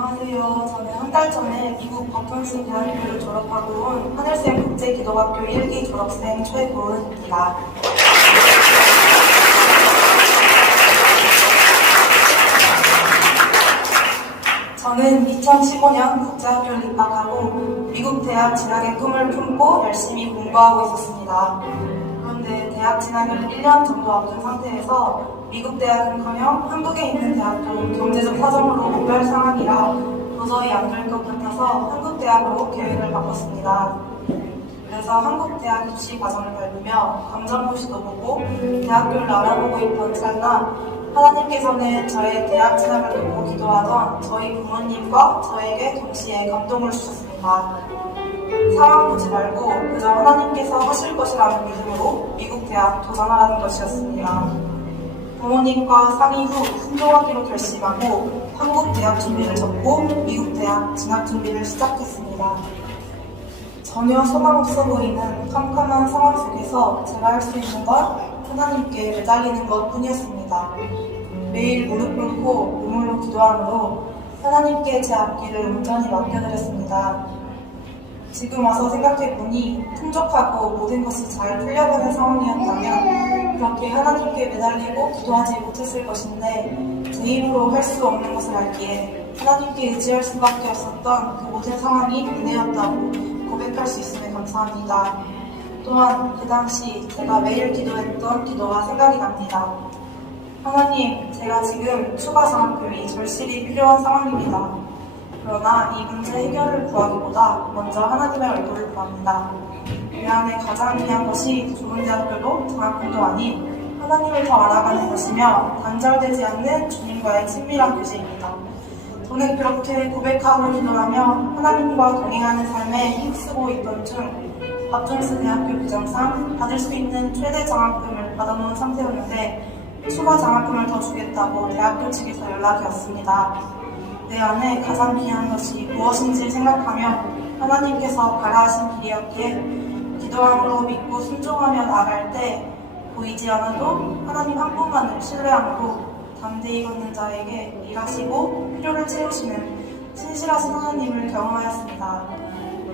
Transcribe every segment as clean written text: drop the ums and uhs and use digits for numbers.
안녕하세요. 저는 한 달 전에 미국 버튼슨 대학교를 졸업하고 온 하늘샘 국제기독학교 1기 졸업생 최고은입니다. 저는 2015년 국제학교를 입학하고 미국 대학 진학의 꿈을 품고 열심히 공부하고 있었습니다. 그런데 대학 진학을 1년 정도 앞둔 상태에서 미국 대학은커녕 한국에 있는 대학도 경제적 사정으로 못 갈 상황이라 도저히 안 될 것 같아서 한국 대학으로 계획을 바꿨습니다. 그래서 한국 대학 입시 과정을 밟으며 감정고시도 보고 대학교를 알아보고 있던 찰나 하나님께서는 저의 대학 진학을 돕고 기도하던 저희 부모님과 저에게 동시에 감동을 주셨습니다. 상황 보지 말고 그저 하나님께서 하실 것이라는 믿음으로 미국 대학 도전하라는 것이었습니다. 부모님과 상의 후 순종하기로 결심하고 한국 대학 준비를 접고 미국 대학 진학 준비를 시작했습니다. 전혀 소망 없어 보이는 캄캄한 상황 속에서 제가 할 수 있는 건 하나님께 매달리는 것 뿐이었습니다. 매일 무릎 꿇고 눈물로 기도함으로 하나님께 제 앞길을 온전히 맡겨드렸습니다. 지금 와서 생각해보니 풍족하고 모든 것이 잘 풀려가는 상황이었다면 그렇게 하나님께 매달리고 기도하지 못했을 것인데 제 힘으로 할 수 없는 것을 알기에 하나님께 의지할 수밖에 없었던 그 모든 상황이 은혜였다고 고백할 수 있음에 감사합니다. 또한 그 당시 제가 매일 기도했던 기도가 생각이 납니다. 하나님, 제가 지금 추가 장학금이 절실히 필요한 상황입니다. 그러나 이 문제 해결을 구하기보다 먼저 하나님의 얼굴을 구합니다. 그 안에 가장 귀한 것이 좋은 대학교도 장학금도 아닌 하나님을 더 알아가는 것이며 단절되지 않는 주님과의 친밀한 교제입니다. 저는 그렇게 고백하고 기도하며 하나님과 동행하는 삶에 힘쓰고 있던 중 버튼슨 대학교 규정상 받을 수 있는 최대 장학금을 받아놓은 상태였는데 추가 장학금을 더 주겠다고 대학교 측에서 연락이 왔습니다. 내 안에 가장 귀한 것이 무엇인지 생각하며 하나님께서 가라하신 길이었기에 기도함으로 믿고 순종하며 나아갈 때 보이지 않아도 하나님 한 분만을 신뢰함으로 담대히 걷는 자에게 일하시고 필요를 채우시는 신실하신 하나님을 경험하였습니다.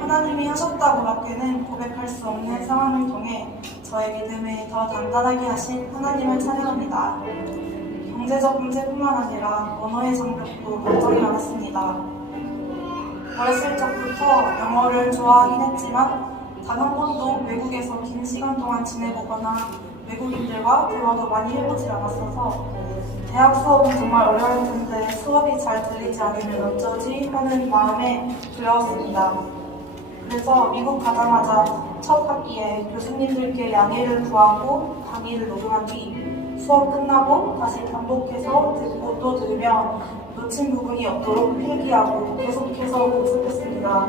하나님이 하셨다고밖에는 고백할 수 없는 상황을 통해 저의 믿음을 더 단단하게 하신 하나님을 찬양합니다. 경제적 문제뿐만 아니라 언어의 장벽도 걱정이 많았습니다. 어렸을 적부터 영어를 좋아하긴 했지만 단 한 번도 외국에서 긴 시간 동안 지내보거나 외국인들과 대화도 많이 해보질 않았어서 대학 수업은 정말 어려울 텐데 수업이 잘 들리지 않으면 어쩌지 하는 마음에 두려웠습니다. 그래서 미국 가자마자 첫 학기에 교수님들께 양해를 구하고 강의를 녹음한 뒤 수업 끝나고 다시 반복해서 듣고 또 들으며 놓친 부분이 없도록 필기하고 계속해서 복습했습니다.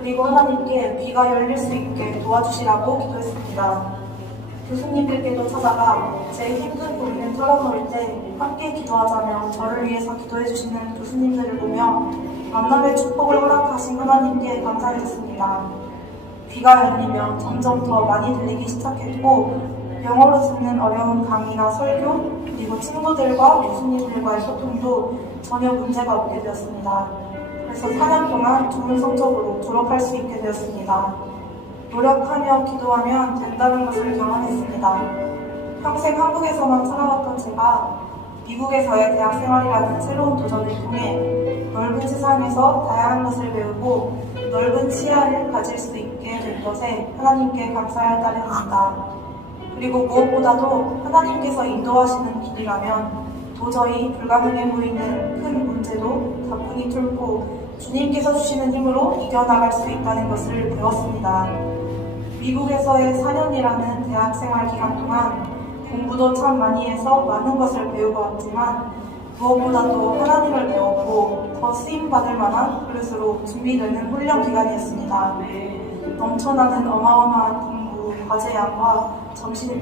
그리고 하나님께 귀가 열릴 수 있게 도와주시라고 기도했습니다. 교수님들께도 찾아가 제 힘든 고민을 털어놓을 때 함께 기도하자며 저를 위해서 기도해주시는 교수님들을 보며 만남의 축복을 허락하신 하나님께 감사했습니다. 귀가 열리며 점점 더 많이 들리기 시작했고 영어로 듣는 어려운 강의나 설교, 그리고 친구들과 교수님들과의 소통도 전혀 문제가 없게 되었습니다. 그래서 4년 동안 좋은 성적으로 졸업할 수 있게 되었습니다. 노력하며 기도하면 된다는 것을 경험했습니다. 평생 한국에서만 살아왔던 제가 미국에서의 대학 생활이라는 새로운 도전을 통해 넓은 세상에서 다양한 것을 배우고 넓은 시야를 가질 수 있게 된 것에 하나님께 감사할 따름입니다. 그리고 무엇보다도 하나님께서 인도하시는 길이라면 도저히 불가능해 보이는 큰 문제도 다분히 뚫고 주님께서 주시는 힘으로 이겨나갈 수 있다는 것을 배웠습니다. 미국에서의 4년이라는 대학생활 기간 동안 공부도 참 많이 해서 많은 것을 배우고 왔지만 무엇보다도 하나님을 배웠고 더 쓰임받을 만한 그릇으로 준비되는 훈련 기간이었습니다. 넘쳐나는 어마어마한 공부, 과제량과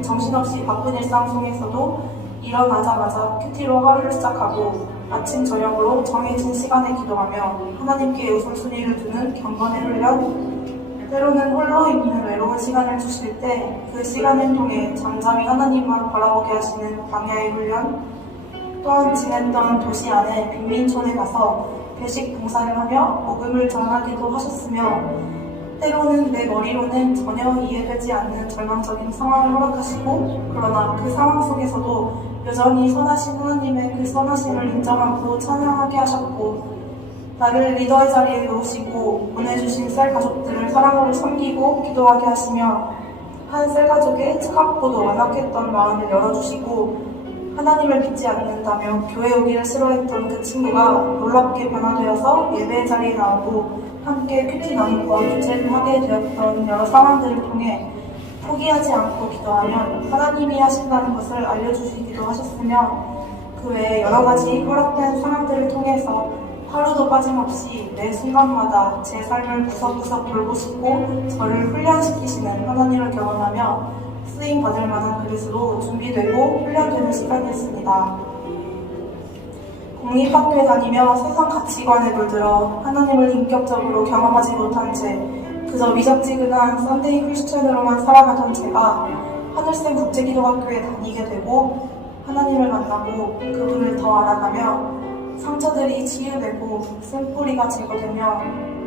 정신없이 바쁜 일상 속에서도 일어나자마자 큐티로 하루를 시작하고 아침 저녁으로 정해진 시간에 기도하며 하나님께 우선순위를 두는 경건의 훈련, 때로는 홀로 있는 외로운 시간을 주실 때 그 시간을 통해 잠잠히 하나님만 바라보게 하시는 광야의 훈련, 또한 지냈던 도시 안에 빈민촌에 가서 배식 봉사를 하며 복음을 전하기도 하셨으며 때로는 내 머리로는 전혀 이해되지 않는 절망적인 상황을 허락하시고 그러나 그 상황 속에서도 여전히 선하신 하나님의 그 선하심을 인정하고 찬양하게 하셨고 나를 리더의 자리에 놓으시고 보내주신 셀 가족들을 사랑으로 섬기고 기도하게 하시며 한 셀 가족의 차갑고도 완악했던 마음을 열어주시고 하나님을 믿지 않는다며 교회 오기를 싫어했던 그 친구가 놀랍게 변화되어서 예배의 자리에 나오고 함께 큐티 나눔과 교제를 하게 되었던 여러 상황들을 통해 포기하지 않고 기도하면 하나님이 하신다는 것을 알려주시기도 하셨으며 그 외에 여러 가지 허락된 상황들을 통해서 하루도 빠짐없이 매 순간마다 제 삶을 구석구석 돌보시고 저를 훈련시키시는 하나님을 경험하며 쓰임받을 만한 그릇으로 준비되고 훈련되는 시간이었습니다. 공립학교에 다니며 세상 가치관에 물들어 하나님을 인격적으로 경험하지 못한 채 그저 미적지근한 썬데이 크리스천으로만 살아가던 제가 하늘샘 국제기도학교에 다니게 되고 하나님을 만나고 그분을 더 알아가며 상처들이 치유되고 쓴뿌리가 제거되며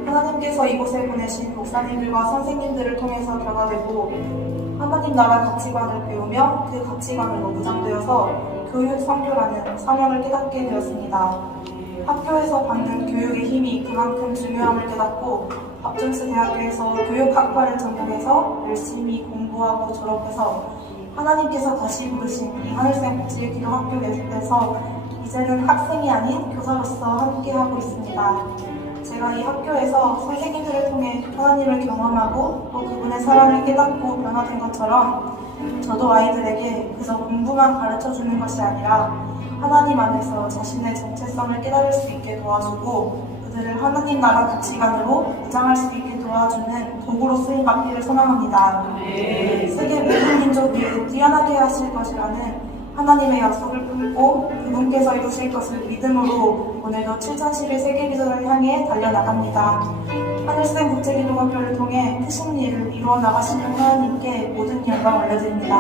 하나님께서 이곳에 보내신 목사님들과 선생님들을 통해서 변화되고 하나님 나라 가치관을 배우며 그 가치관으로 무장되어서 교육 선교라는 사명을 깨닫게 되었습니다. 학교에서 받는 교육의 힘이 그만큼 중요함을 깨닫고 밥준스 대학교에서 교육학과를 전공해서 열심히 공부하고 졸업해서 하나님께서 다시 부르신 이 하늘샘 국제기도학교에서 이제는 학생이 아닌 교사로서 함께하고 있습니다. 제가 이 학교에서 선생님들을 통해 하나님을 경험하고 또 그분의 사랑을 깨닫고 변화된 것처럼 저도 아이들에게 그저 공부만 가르쳐주는 것이 아니라 하나님 안에서 자신의 정체성을 깨달을 수 있게 도와주고 그들을 하나님 나라 가치관으로 무장할 수 있게 도와주는 도구로 쓰임받기를 소망합니다. 세계 모든 민족을 뛰어나게 하실 것이라는 하나님의 약속을 품고 그분께서 이루실 것을 믿음으로 오늘도 7011 세계기도를 향해 달려나갑니다. 하늘샘 국제기도학교를 통해 크신 일을 이루어 나가시는 하나님께 모든 영광 올려드립니다.